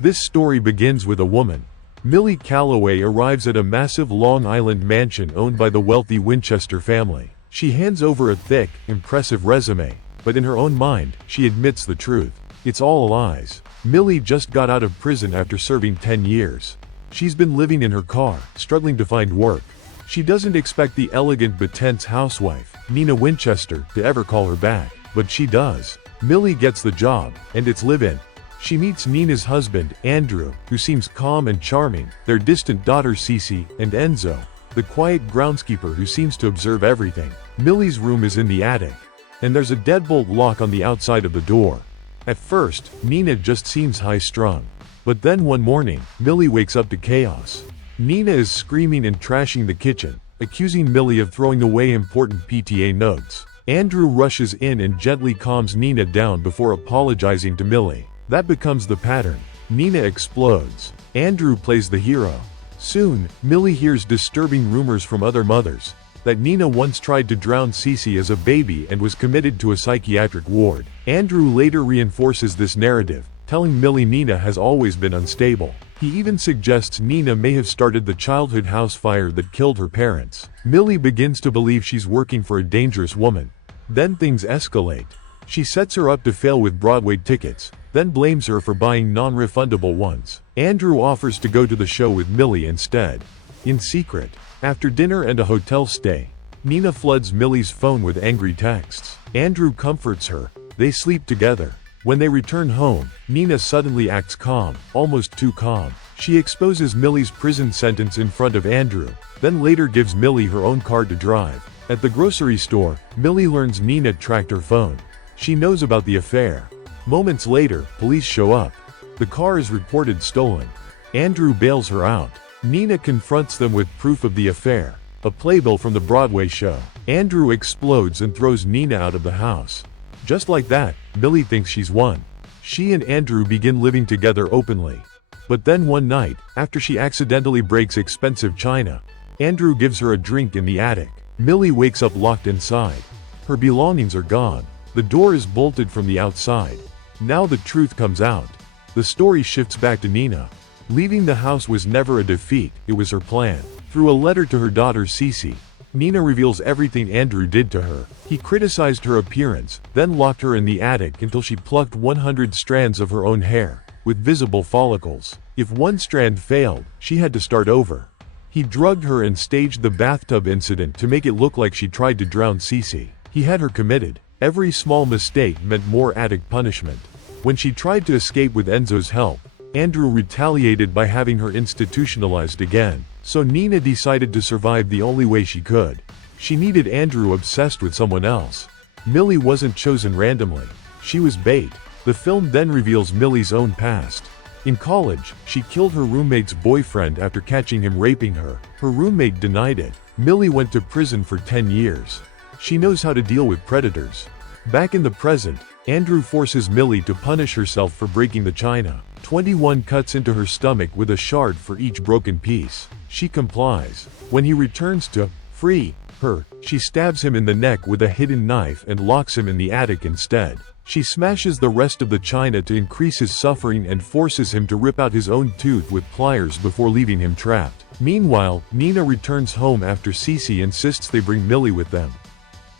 This story begins with a woman. Millie Calloway arrives at a massive Long Island mansion owned by the wealthy Winchester family. She hands over a thick, impressive resume, but in her own mind, she admits the truth. It's all lies. Millie just got out of prison after serving 10 years. She's been living in her car, struggling to find work. She doesn't expect the elegant but tense housewife, Nina Winchester, to ever call her back, but she does. Millie gets the job, and it's live-in. She meets Nina's husband, Andrew, who seems calm and charming, their distant daughter Cece, and Enzo, the quiet groundskeeper who seems to observe everything. Millie's room is in the attic, and there's a deadbolt lock on the outside of the door. At first, Nina just seems high-strung. But then one morning, Millie wakes up to chaos. Nina is screaming and trashing the kitchen, accusing Millie of throwing away important PTA notes. Andrew rushes in and gently calms Nina down before apologizing to Millie. That becomes the pattern. Nina explodes. Andrew plays the hero. Soon, Millie hears disturbing rumors from other mothers that Nina once tried to drown Cece as a baby and was committed to a psychiatric ward. Andrew later reinforces this narrative, telling Millie Nina has always been unstable. He even suggests Nina may have started the childhood house fire that killed her parents. Millie begins to believe she's working for a dangerous woman. Then things escalate. She sets her up to fail with Broadway tickets, then blames her for buying non-refundable ones. Andrew offers to go to the show with Millie instead. In secret, after dinner and a hotel stay, Nina floods Millie's phone with angry texts. Andrew comforts her. They sleep together. When they return home, Nina suddenly acts calm, almost too calm. She exposes Millie's prison sentence in front of Andrew, then later gives Millie her own car to drive. At the grocery store, Millie learns Nina tracked her phone. She knows about the affair. Moments later, police show up. The car is reported stolen. Andrew bails her out. Nina confronts them with proof of the affair, a playbill from the Broadway show. Andrew explodes and throws Nina out of the house. Just like that, Millie thinks she's won. She and Andrew begin living together openly. But then one night, after she accidentally breaks expensive china, Andrew gives her a drink in the attic. Millie wakes up locked inside. Her belongings are gone. The door is bolted from the outside. Now the truth comes out. The story shifts back to Nina. Leaving the house was never a defeat, it was her plan. Through a letter to her daughter Cece, Nina reveals everything Andrew did to her. He criticized her appearance, then locked her in the attic until she plucked 100 strands of her own hair, with visible follicles. If one strand failed, she had to start over. He drugged her and staged the bathtub incident to make it look like she tried to drown Cece. He had her committed. Every small mistake meant more attic punishment. When she tried to escape with Enzo's help, Andrew retaliated by having her institutionalized again. So Nina decided to survive the only way she could. She needed Andrew obsessed with someone else. Millie wasn't chosen randomly. She was bait. The film then reveals Millie's own past. In college, she killed her roommate's boyfriend after catching him raping her. Her roommate denied it. Millie went to prison for 10 years. She knows how to deal with predators. Back in the present, Andrew forces Millie to punish herself for breaking the china. 21 cuts into her stomach with a shard for each broken piece. She complies. When he returns to free her, she stabs him in the neck with a hidden knife and locks him in the attic instead. She smashes the rest of the china to increase his suffering and forces him to rip out his own tooth with pliers before leaving him trapped. Meanwhile, Nina returns home after Cece insists they bring Millie with them.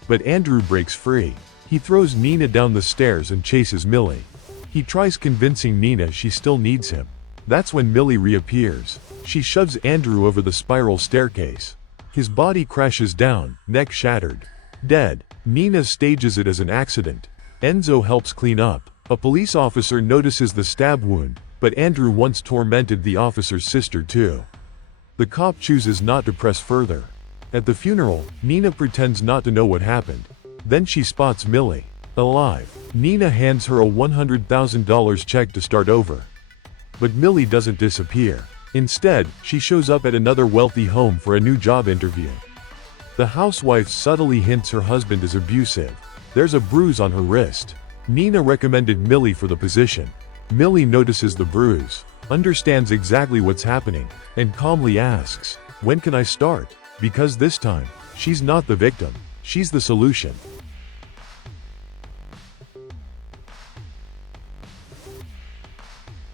But Andrew breaks free. He throws Nina down the stairs and chases Millie. He tries convincing Nina she still needs him. That's when Millie reappears. She shoves Andrew over the spiral staircase. His body crashes down, neck shattered. Dead. Nina stages it as an accident. Enzo helps clean up. A police officer notices the stab wound, but Andrew once tormented the officer's sister too. The cop chooses not to press further. At the funeral, Nina pretends not to know what happened. Then she spots Millie, alive. Nina hands her a $100,000 check to start over. But Millie doesn't disappear. Instead, she shows up at another wealthy home for a new job interview. The housewife subtly hints her husband is abusive. There's a bruise on her wrist. Nina recommended Millie for the position. Millie notices the bruise, understands exactly what's happening, and calmly asks, "When can I start?" Because this time, she's not the victim. She's the solution.